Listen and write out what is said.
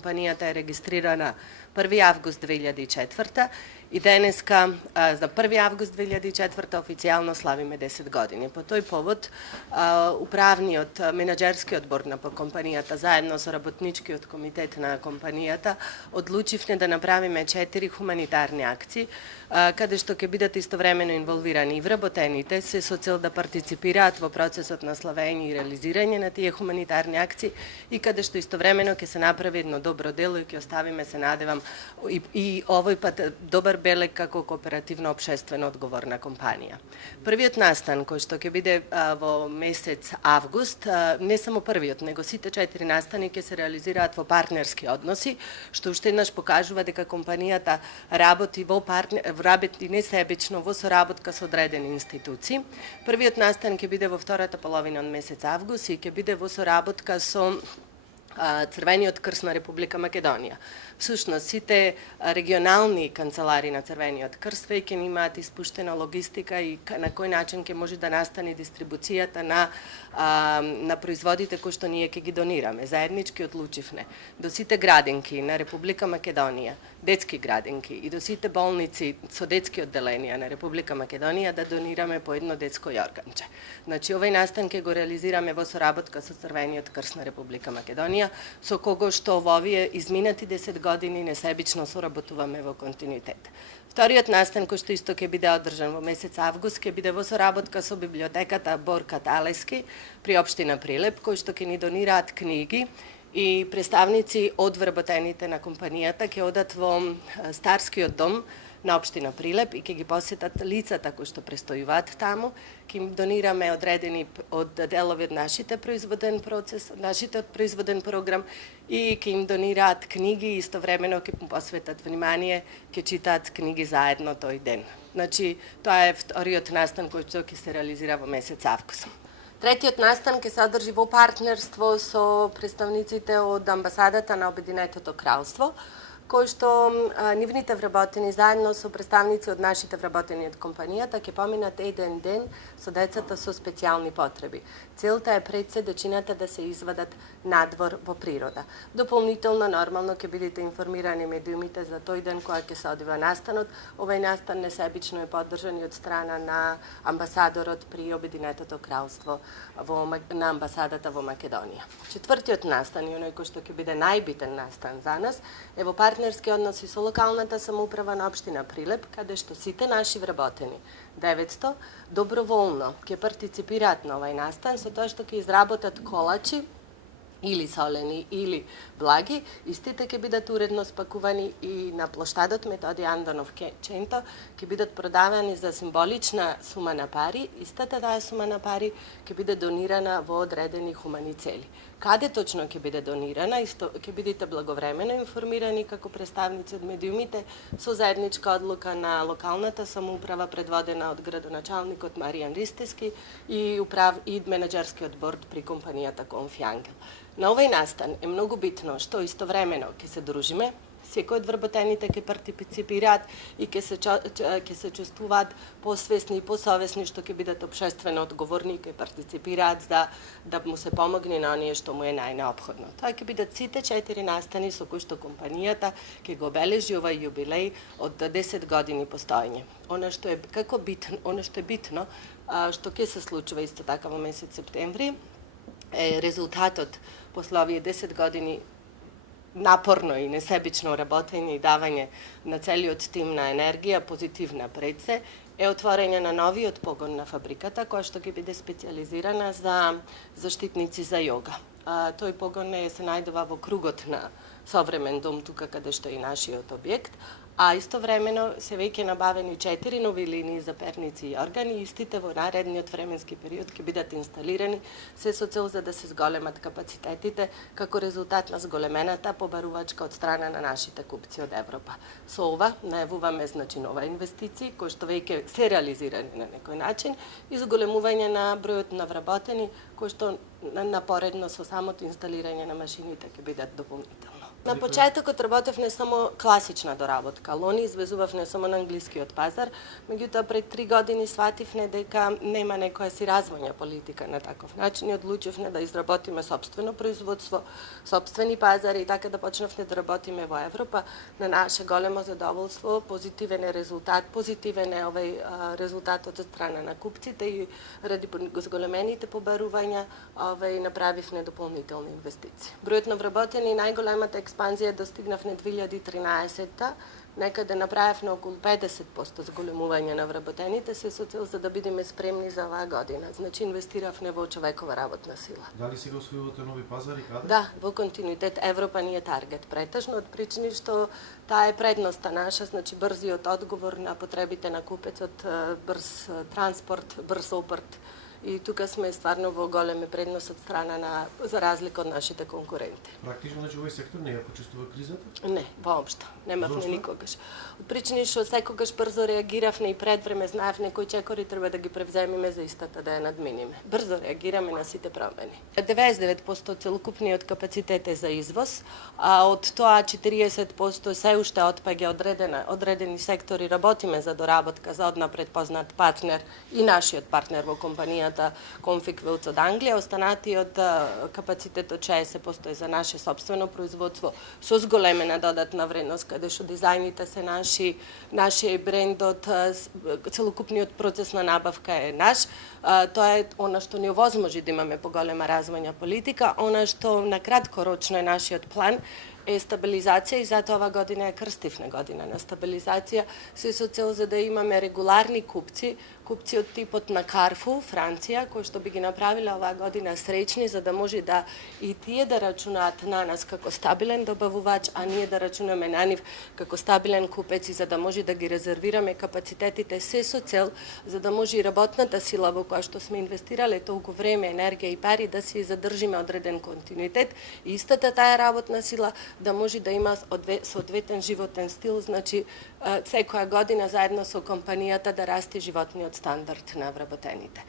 компанијата е регистрирана 1. август 2004 и денеска за 1. август 2004 официјално славиме 10 години. По тој повод управниот менаџерски одбор на компанијата заедно со работничкиот комитет на компанијата одлучивме да направиме 4 хуманитарни акции каде што ќе бидат истовремено инволвирани и вработените се со цел да партиципираат во процесот на славење и реализирање на тие хуманитарни акции и каде што истовремено ќе се направи едно добро дело и ќе оставиме, се надевам, и овој пат добар белег како кооперативно општествено одговорна компанија. Првиот настан кој што ќе биде во месец август, не само првиот, него сите 4 настани ќе се реализираат во партнерски односи, што уште еднаш покажува дека компанијата работи не себично во соработка со одредени институции. Првиот настан ќе биде во втората половина од месец август и ќе биде во соработка со Црвениот крст на Република Македонија. Всушност, сите регионални канцелари на Црвениот крст веќе имаат испуштена логистика и на кој начин ќе може да настане дистрибуцијата на производите кои што ние ќе ги донираме. Заеднички одлучивме до сите градинки на Република Македонија, детски градинки и до сите болници со детски одделенија на Република Македонија да донираме по едно детско јорганче. Значи, овој настан ќе го реализираме во соработка со Црвениот крст на Република Македонија, со кого што во овие изминати 10 години несебично соработуваме во континуитет. Вториот настан кој што исто ќе биде одржан во месец август ќе биде во соработка со библиотеката Борка Талески при општина Прилеп, кои што ќе ни донираат книги и представници од вработените на компанијата ќе одат во Старскиот дом на општина Прилеп и ќе ги посетат лицата кои што престојуваат таму, ќе им донираме одредени од делови од нашите производен процес, нашите производен програм и ќе им донираат книги и истовремено ќе посветат внимание, ќе читаат книги заедно тој ден. Значи, тоа е вториот настан кој што ќе се реализира во месец август. Третиот настан ќе се одржи во партнерство со представниците од амбасадата на Обединетото кралство, кој што нивните вработени заедно со представници од нашите вработени од компанијата ќе поминат еден ден со децата со специјални потреби. Целта е пред се дечината да се извадат надвор во природа. Дополнително, нормално, ќе бидете информирани медиумите за тој ден која ќе се одива настанот. Овој настан несебично е поддржан и од страна на амбасадорот при Обединетото кралство на амбасадата во Македонија. Четвртиот настан, и оној кој што ќе биде најбитен настан за нас, е во партнерски односи со локалната самоуправа на општина Прилеп, каде што сите наши вработени, 900, доброволно ќе партиципираат на овај настан со тоа што ќе изработат колачи или солени или благи, истите ќе бидат уредно спакувани и на плоштадот Методи Андонов Ченто ќе бидат продавани за символична сума на пари, истата таа сума на пари ќе биде донирана во одредени хумани цели. Каде точно ќе биде донирана, ќе бидете благовремено информирани како представници од медиумите со заедничка одлука на локалната самоуправа предводена од градоначалникот Маријан Ристески и менаџерскиот борд при компанијата Конфиангел. На овој настан е многу битно што истовремено ќе се дружиме, секој од вработените ќе партиципираат и ќе се чувствуваат посвесни и посовесни што ќе бидат општествено одговорни и ќе партиципираат за да му се помогне на оние што му е најнеопходно. Тоа ќе бидат сите 4 настани со кои што компанијата ќе го обележи овај јубилеј од 10 години постоење. Она што е битно, што ќе се случува исто така во месец септември, е резултатот после овие 10 години напорно и несебично работење и давање на целиот тим на енергија, позитивна пред се, е отворење на новиот погон на фабриката, која што ќе биде специјализирана за заштитници за јога. Тој погон се најдува во кругот на современ дом, тука каде што е и нашиот објект, а истовремено се веќе набавени 4 нови линии за перници и органи и истите во наредниот временски период ќе бидат инсталирани се со цел за да се зголемат капацитетите како резултат на зголемената побарувачка од страна на нашите купци од Европа. Со ова најавуваме нова инвестиции кои што веќе се реализирани на некој начин и зголемување на бројот на вработени кои што напоредно со самото инсталирање на машините ќе бидат дополнително. На почетокот работев не само класична доработка, лони извезував не само на англискиот пазар, меѓутоа пред 3 години свативме дека нема некоја си развојна политика на таков начин и одлучивме да изработиме сопствено производство, сопствени пазари и така да почнавме да работиме во Европа. На наше големо задоволство, позитивен е резултат, позитивен е резултатот од страна на купците и ради зголемените побарувања направивме дополнителни инвестиции. Бројот на вработени најголемата експанзија достигнавме 2013-та, некаде направивме околу 50% зголемување на вработените се со цел за да бидеме спремни за оваа година. Значи инвестиравме во човекова работна сила. Дали сега освојувате нови пазари каде? Да, во континуитет Европа ни е таргет претежно од причини што таа е предноста наша, значи брзиот одговор на потребите на купецот, брз транспорт, брз опрт. И тука сме стварно во големе предност од страна на, за разлика од нашите конкуренти. Практично, значи, овој сектор не ја почувствува кризата? Не, воопшто. Немавме никогаш. Од причини што секогаш брзо реагиравме и пред време знаевме кои чекори треба да ги превземиме за истата да ја надминиме. Брзо реагираме на сите промени. 99% од целокупниот капацитет е за извоз, а од тоа 40% се уште отпаѓа одредени сектори. Работиме за доработка за однапред познат партнер и нашиот партнер во компанијата Config Wells од Англија, останатиот капацитет од 60% е за наше сопствено производство со зголемена додатна вредност, каде што дизајните се нашиот брендот, целокупниот процес на набавка е наш. Тоа е она што ни овозможи да имаме поголема развојна политика, она што на краткорочно е нашиот план е стабилизација и затоа ова година е крстивна година на стабилизација, се со цел за да имаме регуларни купци од типот на Carrefour, Франција, кои што би ги направиле оваа година среќни за да може да и тие да рачунаат на нас како стабилен добавувач, а ние да рачунаме на нив како стабилен купец и за да може да ги резервираме капацитетите се со цел за да може и работната сила во која што сме инвестирале толку време, енергија и пари да си задржиме одреден континуитет и истата таа работна сила да може да има соодветен животен стил, значи секоја година заедно со компанијата да расте животниот стандард на вработените.